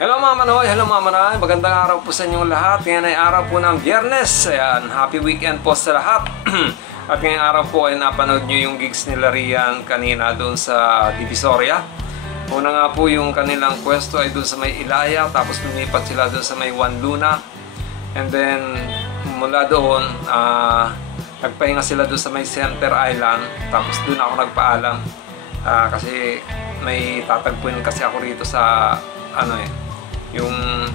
Hello mga Manoy, hello mga Manay, magandang araw po sa inyong lahat. Ngayon ay araw po ng Biyernes. Ayan, happy weekend po sa lahat. At ngayong araw po ay napanood nyo yung gigs nila Rian kanina doon sa Divisoria. Una nga po yung kanilang pwesto ay doon sa may Ilaya, tapos lumipat sila doon sa may Juan Luna. And then mula doon, nagpahinga sila doon sa may Center Island. Tapos doon ako nagpaalam kasi may tatagpuin kasi ako rito sa yung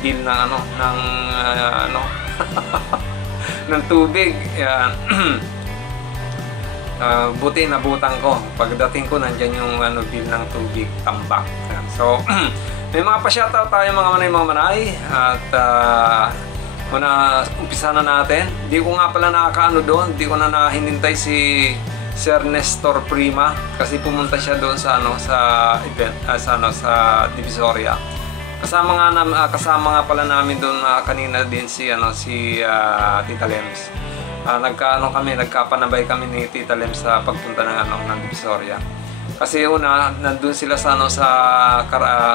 bill ng ng tubig. Buti nabutan ko. Pagdating ko nandyan yung bill ng tubig, tambak. So may mga pa-shoutout tayo mga manay at umpisa na natin. Di ko nga pala nakakaano doon, di ko na hinintay si Sir Nestor Prima kasi pumunta siya doon sa event sa Divisoria. Kasama nga pala namin doon kanina din si Tita Lems. Nagkapanabay kami ni Tita Lems sa pagpunta ng Divisoria. Kasi nandun sila sa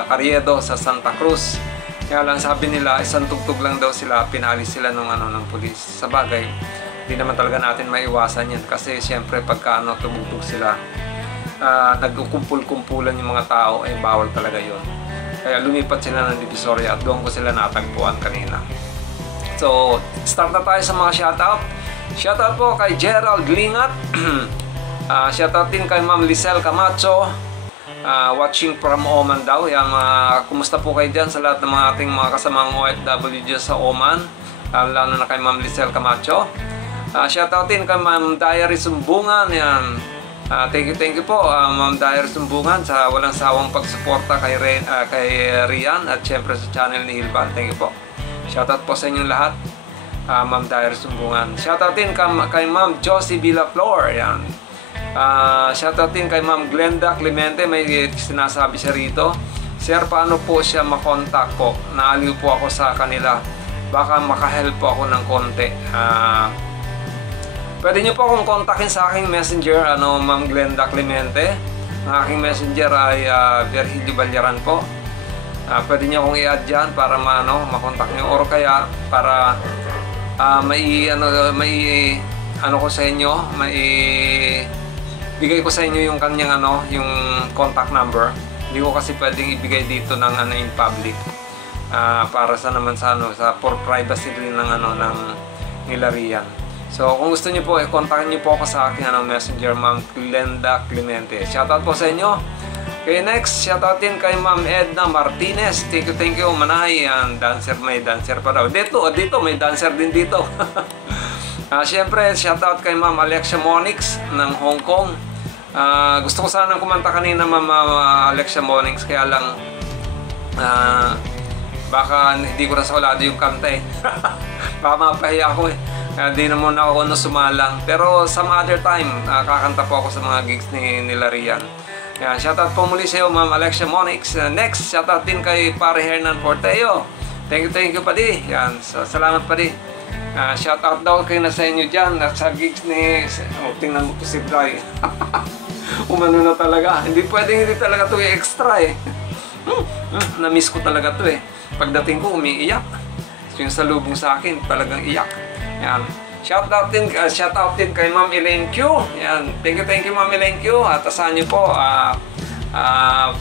Carriedo sa Santa Cruz. Kaya lang sabi nila isang tugtog lang daw sila, pinalis sila ng pulis. Sa bagay, hindi naman talaga natin maiwasan yan kasi siyempre pagka tumugtog sila, nagkukumpul-kumpulan yung mga tao, bawal talaga yun. Kaya lumipat sila ng Divisoria at doon ko sila natagpuan kanina. So start na tayo sa mga shoutout. Shoutout po kay Gerald Lingat. Shoutout din kay Ma'am Lisel Camacho, watching from Oman daw. Kumusta po kayo dyan sa lahat ng ating mga kasamang OFW dyan sa Oman, lalo na kay Ma'am Lisel Camacho. Shoutout din kay Ma'am Diary Sumbungan. Thank you po Ma'am Diary Sumbungan sa walang sawang pagsuporta kay Rian at syempre sa channel ni Hilbal. Thank you po. Shoutout po sa inyong lahat, Ma'am Diary Sumbungan. Shoutout din kay Ma'am Josie Villaflor. Shoutout din kay Ma'am Glenda Clemente. May sinasabi siya rito, Sir, paano po siya makontak po? Naaliw po ako sa kanila, baka makahelp po ako ng konti. Pwede nyo po akong kontakin sa aking messenger, Ma'am Glenda Clemente. Ang aking messenger ay Virgilio Balyaran po. Pwede nyo akong i-add dyan para makontak nyo, or kaya para ko sa inyo, bigay ko sa inyo yung kanyang yung contact number. Hindi ko kasi pwedeng ibigay dito ng in public, para sa for privacy rin ng nilarian. So kung gusto niyo po, kontakin niyo po ako sa aking messenger, Ma'am Glenda Clemente. Shoutout po sa inyo. Okay, next, shoutout din kay Ma'am Edna Martinez. Thank you Manay. May dancer pa daw. Dito may dancer din dito. Siyempre, shoutout kay Ma'am Alexia Monix ng Hong Kong. Gusto ko sanang kumanta kanina, Ma'am Alexia Monix, kaya lang baka hindi ko nasaulado yung kanta baka mapahiya ako di na muna ako sumalang. Pero some other time, kakanta po ako sa mga gigs nila Rian. Shoutout po muli sa iyo, Ma'am Alexia Monix. Next, shoutout din kay Pare Hernan Porteo. Thank you Padi. Salamat Padi. Shoutout daw kayo na sa inyo dyan at sa gigs ni tingnan mo po si Bly. Umano na talaga. Hindi talaga ito extra na-miss ko talaga ito Pagdating ko umiiyak. Yung salubong sa akin talagang iyak. Shoutout din kay Ma'am Elaine Q. Thank you Ma'am Elaine Q. At asahan niyo po,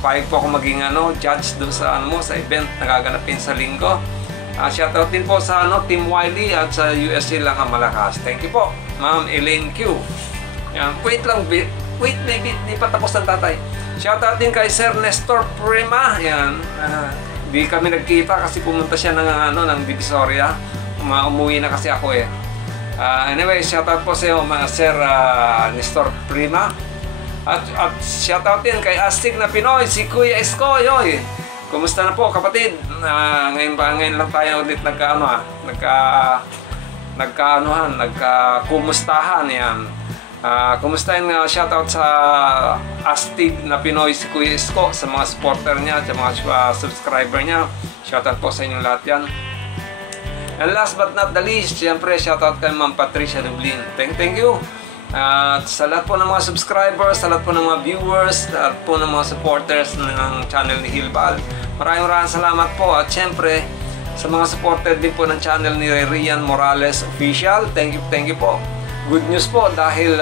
payag po ako maging judge doon sa sa event na gaganapin sa linggo. Shoutout din po sa Team Wiley at sa USC lang ang malakas. Thank you po Ma'am Elaine Q. Wait, di pa tapos ng tatay. Shoutout din kay Sir Nestor Prima. Di kami nagkita kasi pumunta siya ng Divisoria. Umuwi na kasi ako Anyway, shoutout po sa iyo, Sir Nestor Prima. At shoutout din kay Astig na Pinoy, si Kuya Eskoy. Kumusta na po kapatid? Ngayon lang tayo ulit nagkakumustahan. Kumusta yung shoutout sa Astig na Pinoy, si Kuya Esko, sa mga supporter niya at sa mga subscriber niya. Shoutout po sa inyong lahat yan. And last but not the least, siyempre shoutout kay Ma'am Patricia Dublin. Thank you. Sa lahat po ng mga subscribers, sa lahat po ng mga viewers, sa lahat po ng mga supporters ng channel ni Hilbal, Maraming salamat po. At syempre, sa mga supporter din po ng channel ni Rian Morales Official, thank you po. Good news po dahil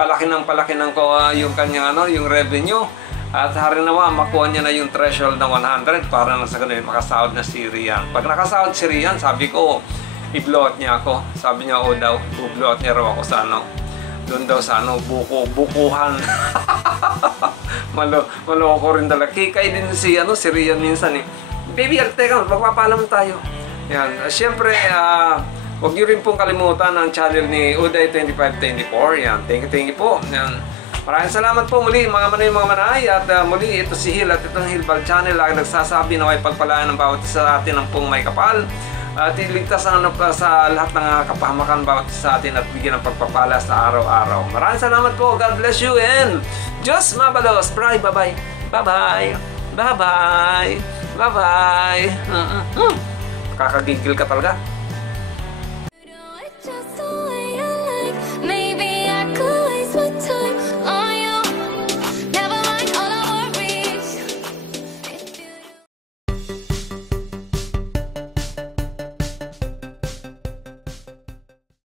palaki ng yung kanyang yung revenue. At hari naman, makuha niya na yung threshold na 100 para na sa ganun, makasahod na si Rian. Pag nakasahod si Rian, sabi ko, i-blowout niya ako. Sabi niya, daw, i-blowout niya raw ako sa doon daw sa bukuhan. Maloko rin talaga. Kikay din si Rian minsan eh. Baby, teka, magpapalam tayo. Yan. Siyempre, huwag niyo rin pong kalimutan ang channel ni Uday 2524. Yan. Thank you po. Yan. Maraming salamat po muli mga manay. At muli ito si Hill at itong Hillbal Channel ay nagsasabi na may pagpalaan ng bawat isa sa atin ng pong may kapal. At iligtas sa lahat ng kapahamakan bawat isa sa atin at bigyan ng pagpapala sa araw-araw. Maraming salamat po. God bless you and Diyos mabalos. Bye bye. Bye bye. Bye bye. Bye bye. Kakagigil ka talaga.